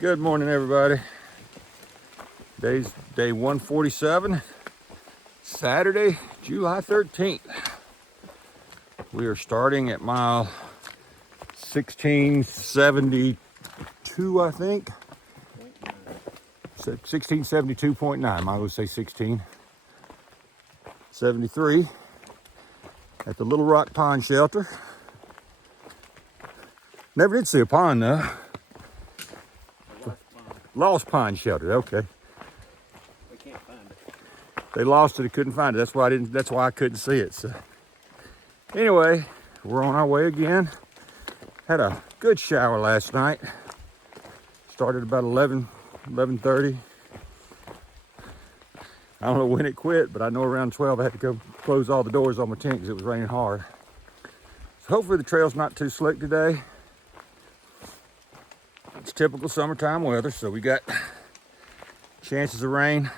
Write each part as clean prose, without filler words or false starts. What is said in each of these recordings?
Good morning, everybody. Today's day 147, Saturday, July 13th. We are starting at mile 1672, I think. 1672.9. I would say 1673 at the Little Rock Pond Shelter. Never did see a pond though. Lost Pond Shelter. Okay. We can't find it. They lost it. They couldn't find it. That's why I didn't. That's why I couldn't see it. So anyway, we're on our way again. Had a good shower last night. Started about 11:30. I don't know when it quit, but I know around 12 I had to go close all the doors on my tent because it was raining hard. So hopefully the trail's not too slick today. It's typical summertime weather, so we got chances of rain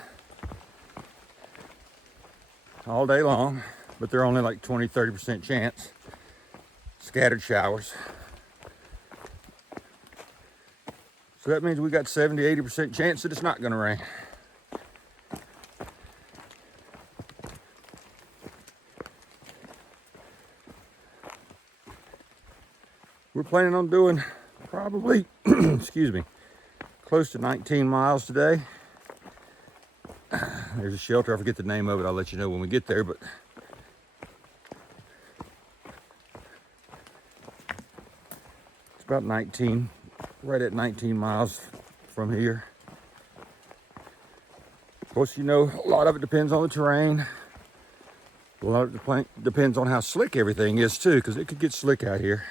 all day long, but they're only like 20-30% chance. Scattered showers. So that means we got 70-80% chance that it's not going to rain. We're planning on doing probably, excuse me, close to 19 miles today. There's a shelter, I forget the name of it, I'll let you know when we get there, but it's about 19, right at 19 miles from here. Of course, you know, a lot of it depends on the terrain. A lot of it depends on how slick everything is too, because it could get slick out here.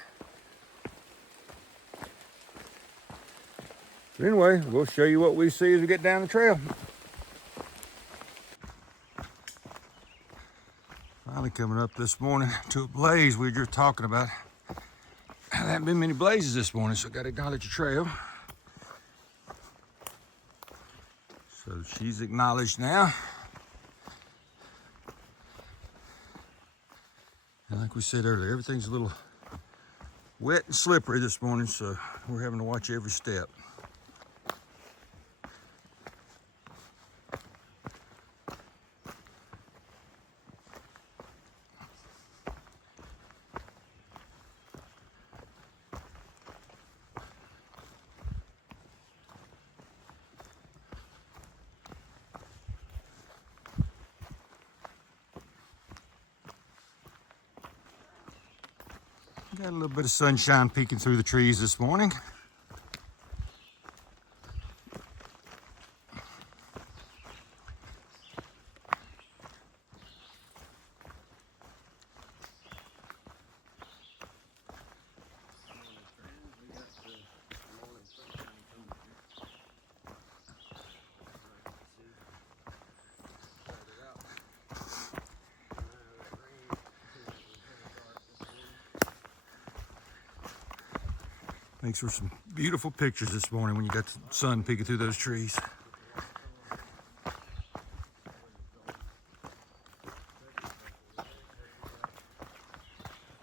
But anyway, we'll show you what we see as we get down the trail. Finally coming up this morning to a blaze we were just talking about. There haven't been many blazes this morning, so I got to acknowledge the trail. So she's acknowledged now. And like we said earlier, everything's a little wet and slippery this morning, so we're having to watch every step. Got a little bit of sunshine peeking through the trees this morning. Makes for some beautiful pictures this morning when you got the sun peeking through those trees.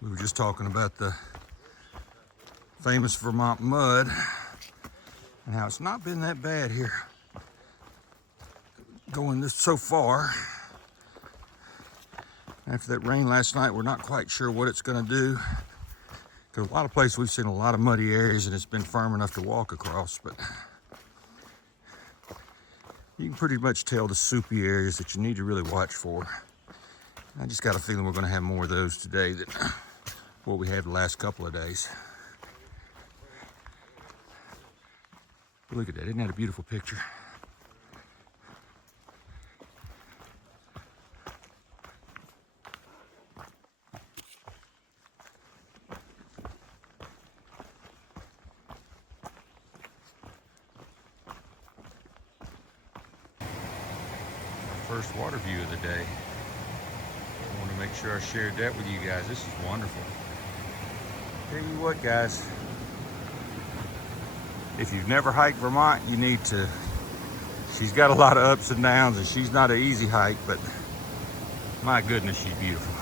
We were just talking about the famous Vermont mud and how it's not been that bad here going this so far. After that rain last night, we're not quite sure what it's going to do. Because a lot of places we've seen a lot of muddy areas and it's been firm enough to walk across, but you can pretty much tell the soupy areas that you need to really watch for. I just got a feeling we're going to have more of those today than what we had the last couple of days. But look at that, isn't that a beautiful picture? First water view of the day. I want to make sure I shared that with you guys. This is wonderful. Tell you what, guys, if you've never hiked Vermont, you need to. She's got a lot of ups and downs, and she's not an easy hike, but my goodness, she's beautiful.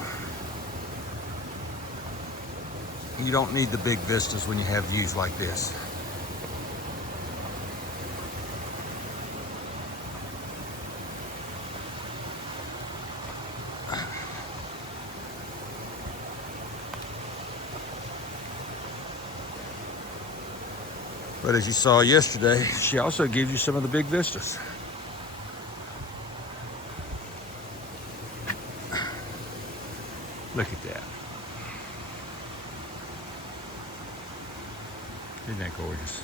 You don't need the big vistas when you have views like this. But as you saw yesterday, she also gives you some of the big vistas. Look at that. Isn't that gorgeous?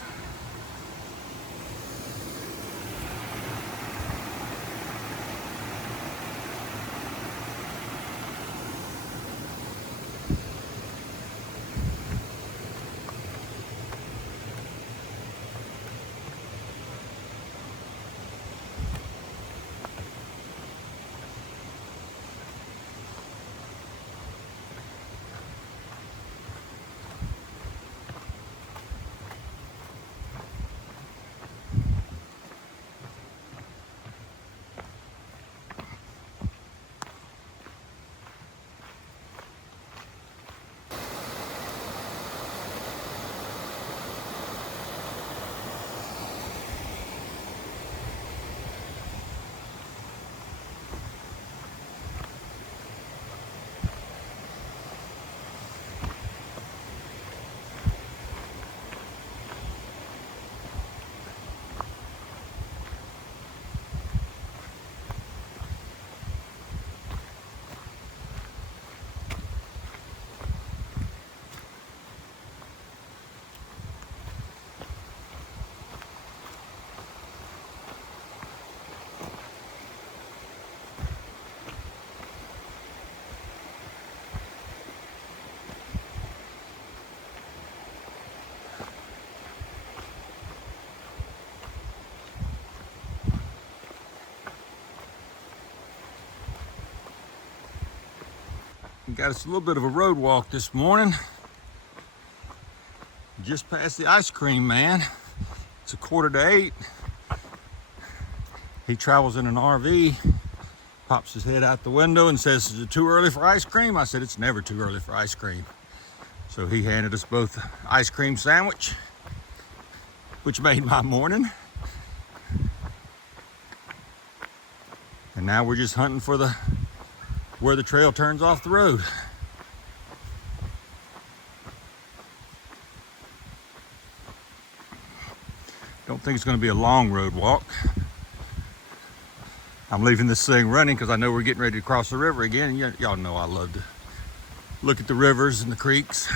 We got us a little bit of a road walk this morning. Just past the ice cream man. It's 7:45. He travels in an RV, pops his head out the window and says, "Is it too early for ice cream?" I said, "It's never too early for ice cream." So he handed us both an ice cream sandwich, which made my morning. And now we're just hunting for where the trail turns off the road. Don't think it's going to be a long road walk. I'm leaving this thing running because I know we're getting ready to cross the river again. And y'all know I love to look at the rivers and the creeks.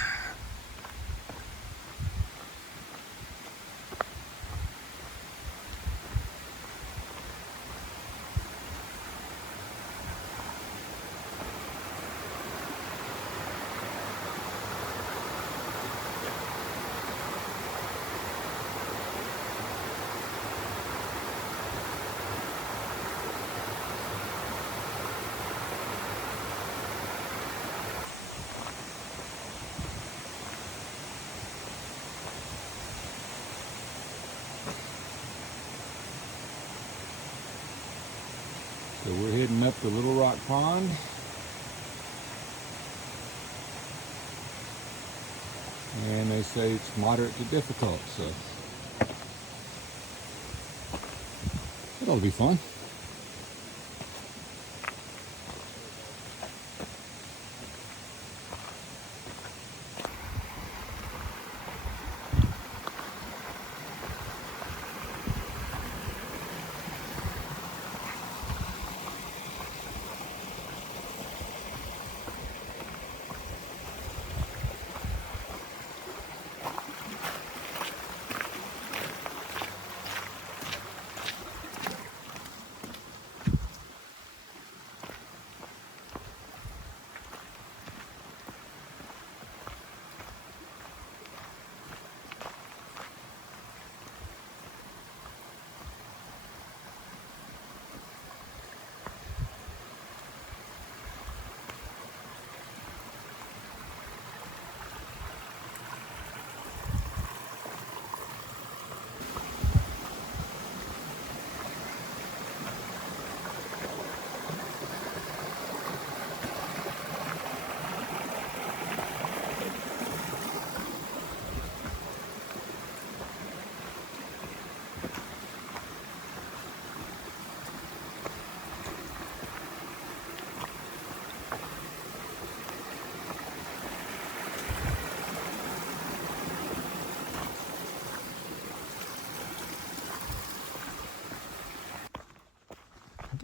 So we're heading up to Little Rock Pond. And they say it's moderate to difficult, so it ought to be fun.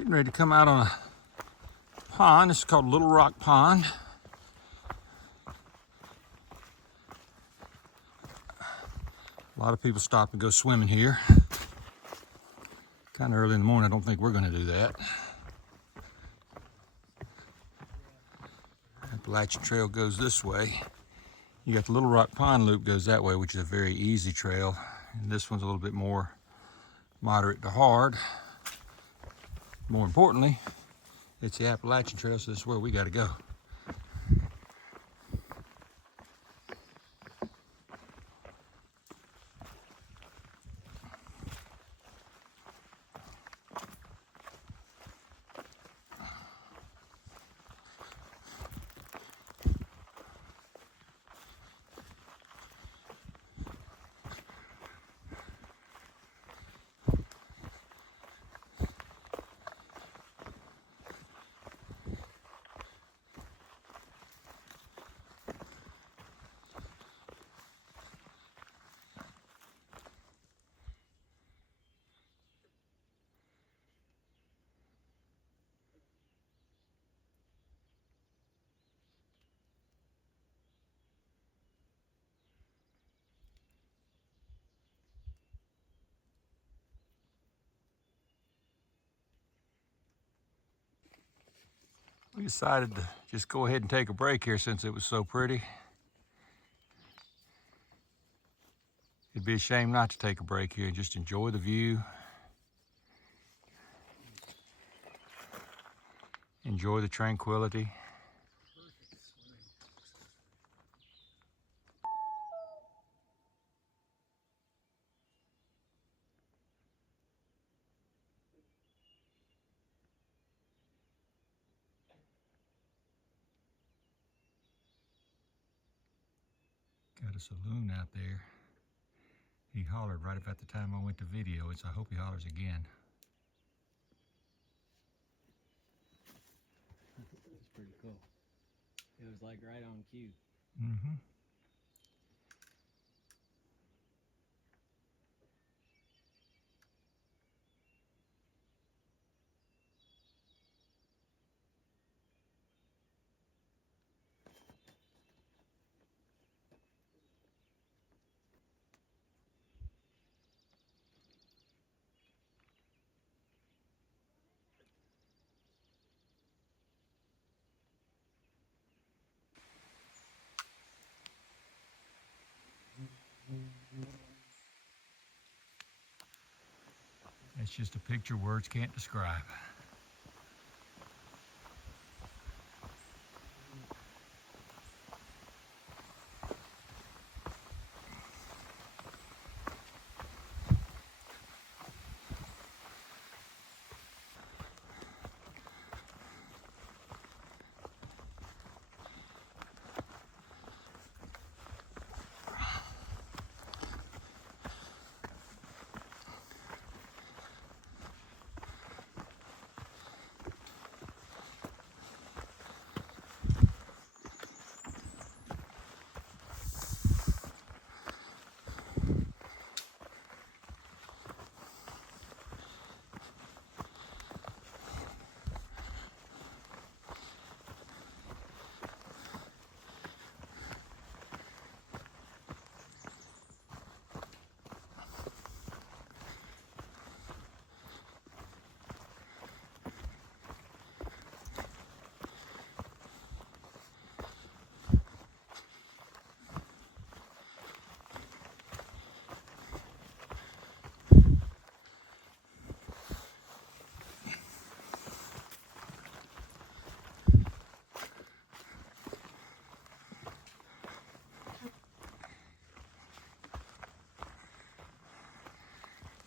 Getting ready to come out on a pond. This is called Little Rock Pond. A lot of people stop and go swimming here. Kind of early in the morning. I don't think we're going to do that. Appalachian Trail goes this way. You got the Little Rock Pond Loop goes that way, which is a very easy trail. And this one's a little bit more moderate to hard. More importantly, it's the Appalachian Trail, so this is where we got to go. We decided to just go ahead and take a break here since it was so pretty. It'd be a shame not to take a break here and just enjoy the view. Enjoy the tranquility. Got a saloon out there. He hollered right about the time I went to video it, so I hope he hollers again. It's pretty cool. It was like right on cue. Mm-hmm. It's just a picture words can't describe.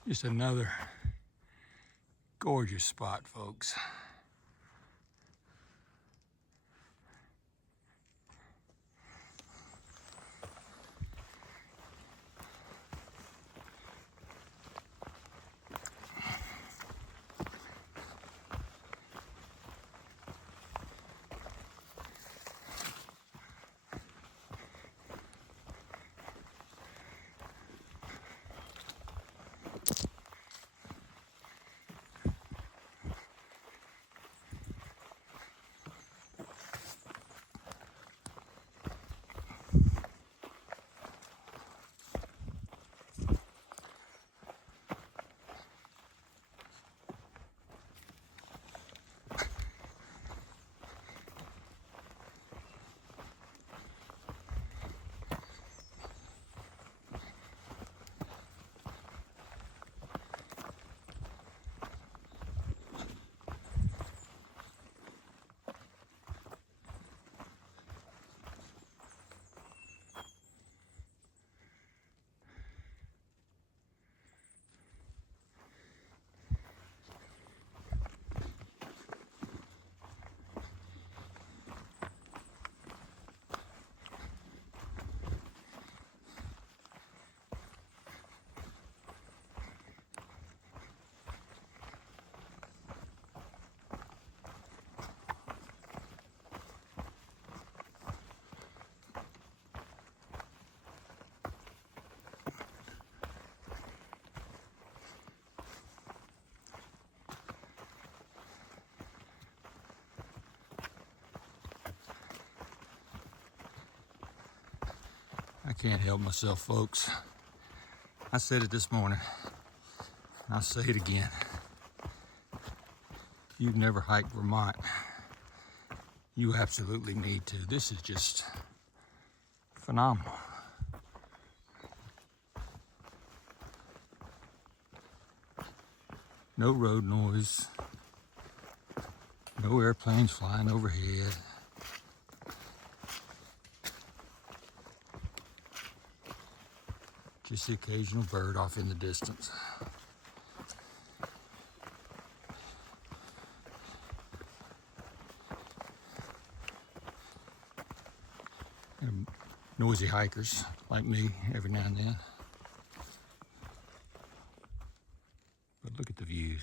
Just another gorgeous spot, folks. can't help myself, folks. I said it this morning. I'll say it again. If you've never hiked Vermont, you absolutely need to. This is just phenomenal. No road noise. No airplanes flying overhead. Just the occasional bird off in the distance. And noisy hikers like me every now and then. But look at the views.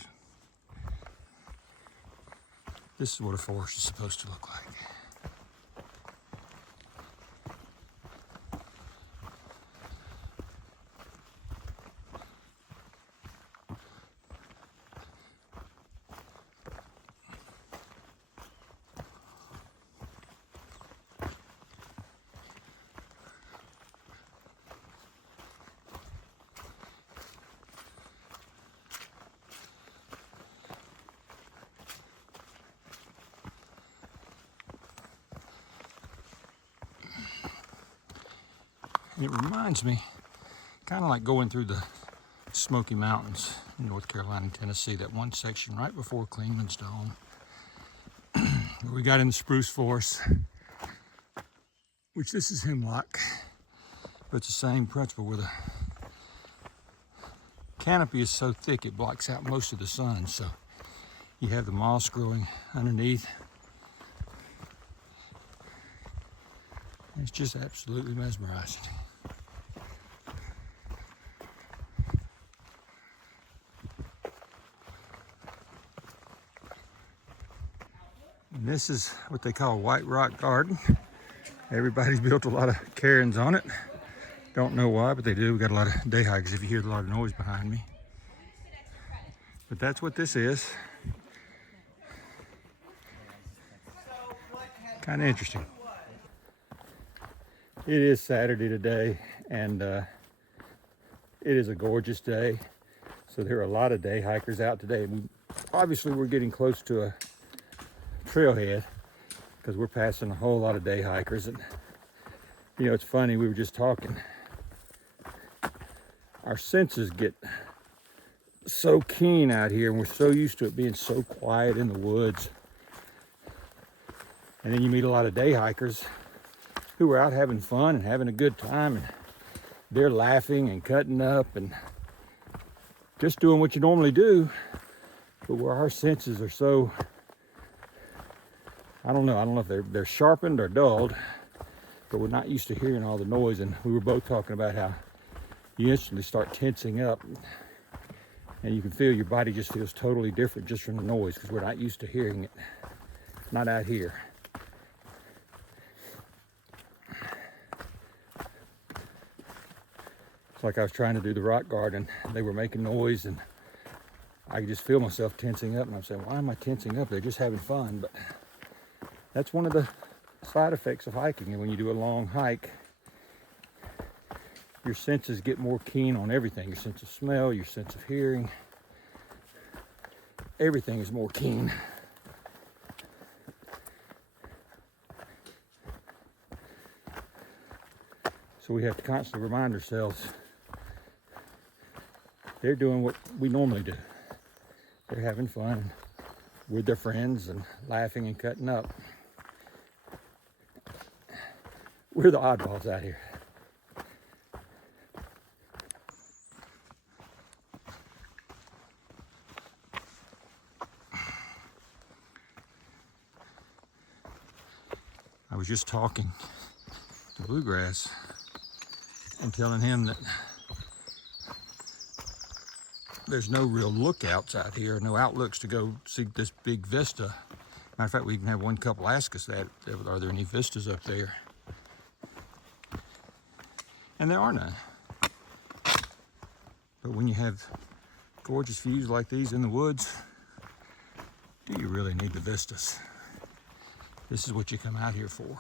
This is what a forest is supposed to look like. It reminds me, kind of like going through the Smoky Mountains in North Carolina and Tennessee, that one section right before Clingman's Dome, where we got in the spruce forest, which this is hemlock, but it's the same principle where the canopy is so thick it blocks out most of the sun, so you have the moss growing underneath. It's just absolutely mesmerizing. And this is what they call White Rock Garden. Everybody's built a lot of cairns on it. Don't know why, but they do. We got a lot of day hikers if you hear a lot of noise behind me. But that's what this is. Kind of interesting. It is Saturday today, and it is a gorgeous day. So there are a lot of day hikers out today. Obviously, we're getting close to a trailhead because we're passing a whole lot of day hikers. And you know, it's funny, we were just talking. Our senses get so keen out here, and we're so used to it being so quiet in the woods. And then you meet a lot of day hikers who are out having fun and having a good time, and they're laughing and cutting up and just doing what you normally do, but where our senses are so, I don't know if they're sharpened or dulled, but we're not used to hearing all the noise. And we were both talking about how you instantly start tensing up, and you can feel your body just feels totally different just from the noise because we're not used to hearing it. Not out here. It's like I was trying to do the rock garden. They were making noise, and I could just feel myself tensing up, and I'm saying, why am I tensing up? They're just having fun. But that's one of the side effects of hiking. And when you do a long hike, your senses get more keen on everything. Your sense of smell, your sense of hearing, everything is more keen. So we have to constantly remind ourselves they're doing what we normally do. They're having fun with their friends and laughing and cutting up. We're the oddballs out here. I was just talking to Bluegrass and telling him that there's no real lookouts out here, no outlooks to go see this big vista. Matter of fact, we even had one couple ask us that, are there any vistas up there? And there are none. But when you have gorgeous views like these in the woods, do you really need the vistas? This is what you come out here for.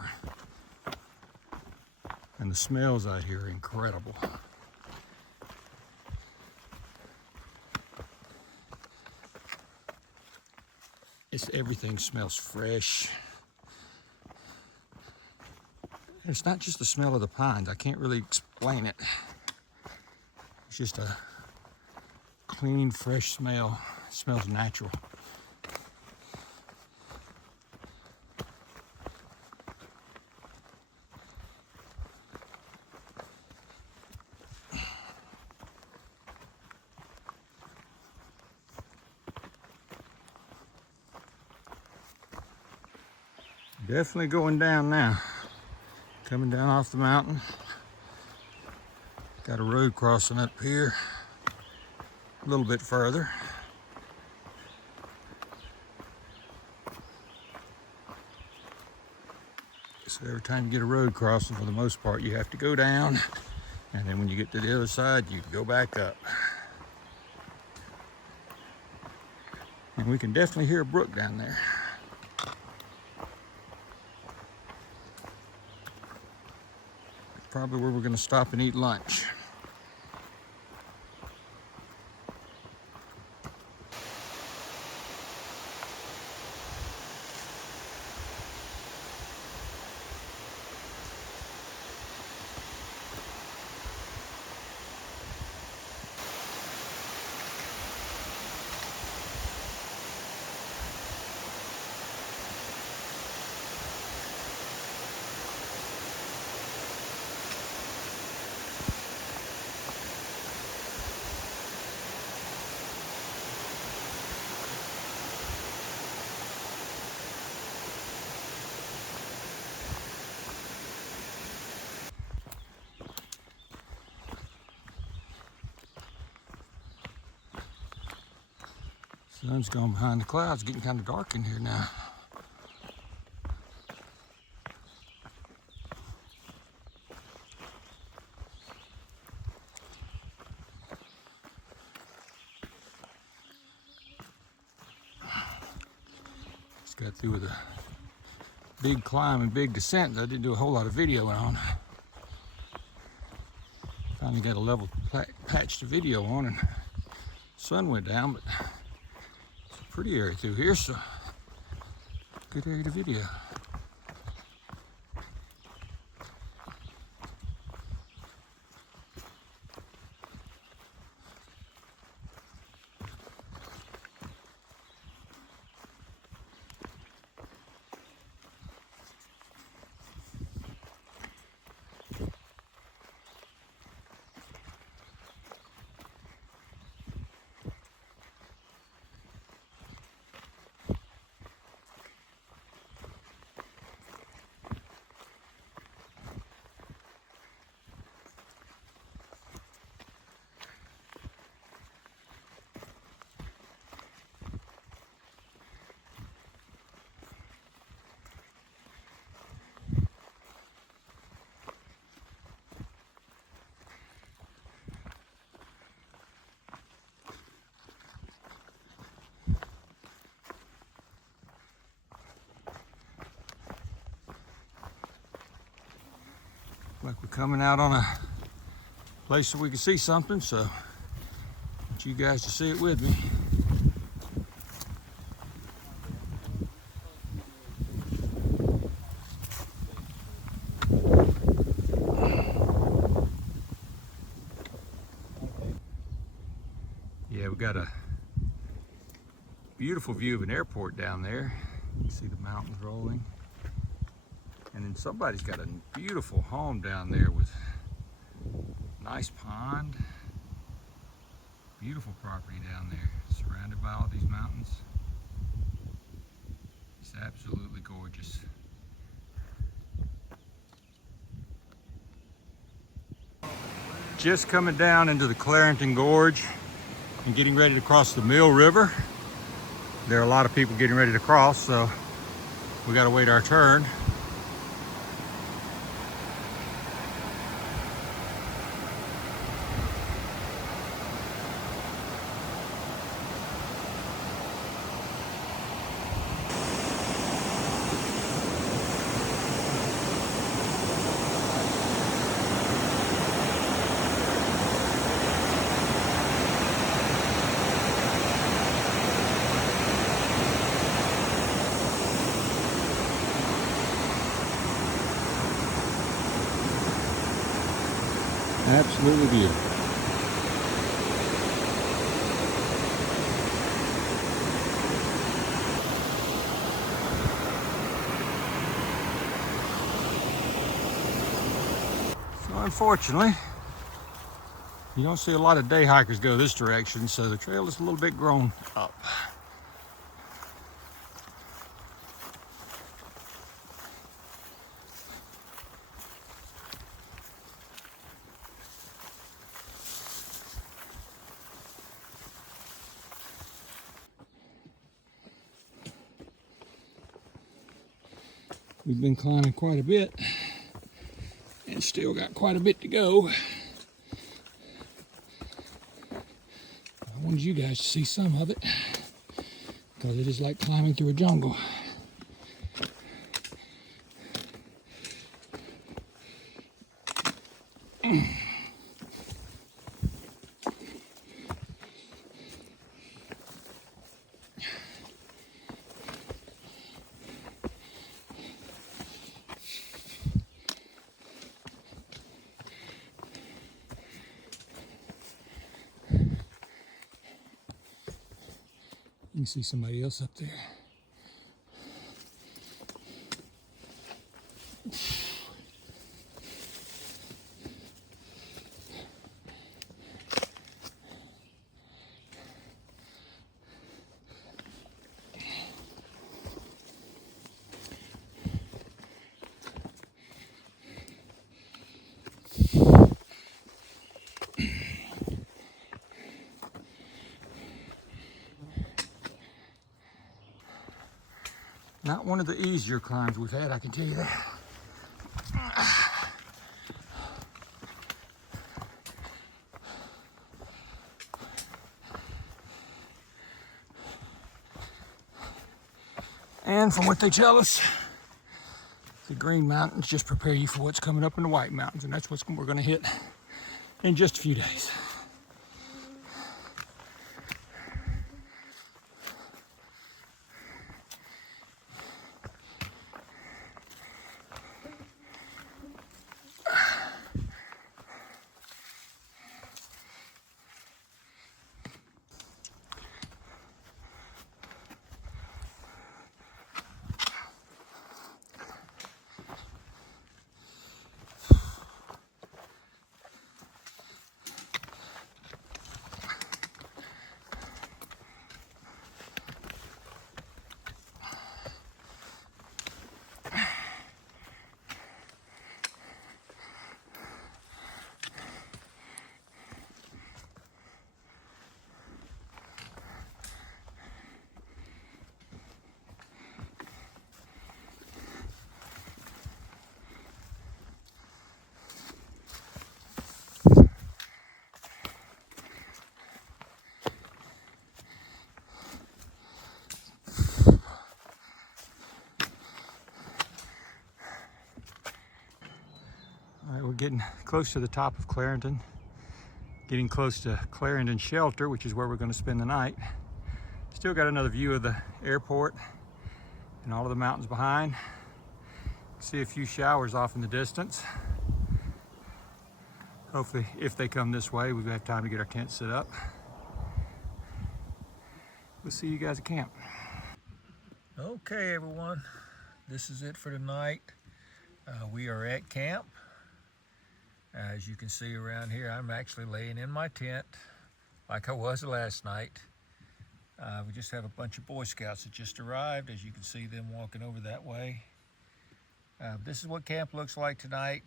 And the smells out here are incredible. Everything smells fresh. It's not just the smell of the pines. I can't really explain it. It's just a clean, fresh smell. It smells natural. Definitely going down now. Coming down off the mountain. Got a road crossing up here a little bit further. So every time you get a road crossing, for the most part, you have to go down. And then when you get to the other side, you go back up. And we can definitely hear a brook down there. Probably where we're going to stop and eat lunch. Sun's gone behind the clouds, getting kind of dark in here now. Just got through with a big climb and big descent that I didn't do a whole lot of videoing on. Finally got a level patch to video on, and the sun went down, but it's a pretty area through here, so good area to video. Like we're coming out on a place where we can see something, so I want you guys to see it with me. Yeah, we got a beautiful view of an airport down there. You can see the mountains rolling. And then somebody's got a beautiful home down there with a nice pond. Beautiful property down there, surrounded by all these mountains. It's absolutely gorgeous. Just coming down into the Clarendon Gorge and getting ready to cross the Mill River. There are a lot of people getting ready to cross, so we gotta wait our turn. Absolutely beautiful. So unfortunately, you don't see a lot of day hikers go this direction, so the trail is a little bit grown up. We've been climbing quite a bit and still got quite a bit to go. I wanted you guys to see some of it because it is like climbing through a jungle. You can see somebody else up there. Not one of the easier climbs we've had, I can tell you that. And from what they tell us, the Green Mountains just prepare you for what's coming up in the White Mountains, and that's what we're going to hit in just a few days. All right, we're getting close to the top of Clarendon, getting close to Clarendon Shelter, which is where we're going to spend the night. Still got another view of the airport and all of the mountains behind. See a few showers off in the distance. Hopefully, if they come this way, we've got time to get our tent set up. We'll see you guys at camp. Okay, everyone, this is it for tonight. We are at camp. As you can see around here, I'm actually laying in my tent like I was last night. We just have a bunch of Boy Scouts that just arrived, as you can see them walking over that way. This is what camp looks like tonight.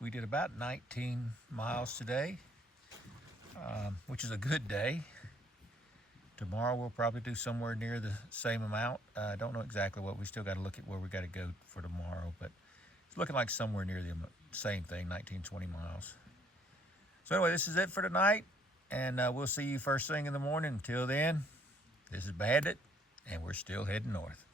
We did about 19 miles today, which is a good day. Tomorrow we'll probably do somewhere near the same amount. I don't know exactly what. We still got to look at where we got to go for tomorrow, but it's looking like somewhere near the same thing, 19, 20 miles. So anyway, this is it for tonight, and we'll see you first thing in the morning. Until then, this is Bandit, and we're still heading north.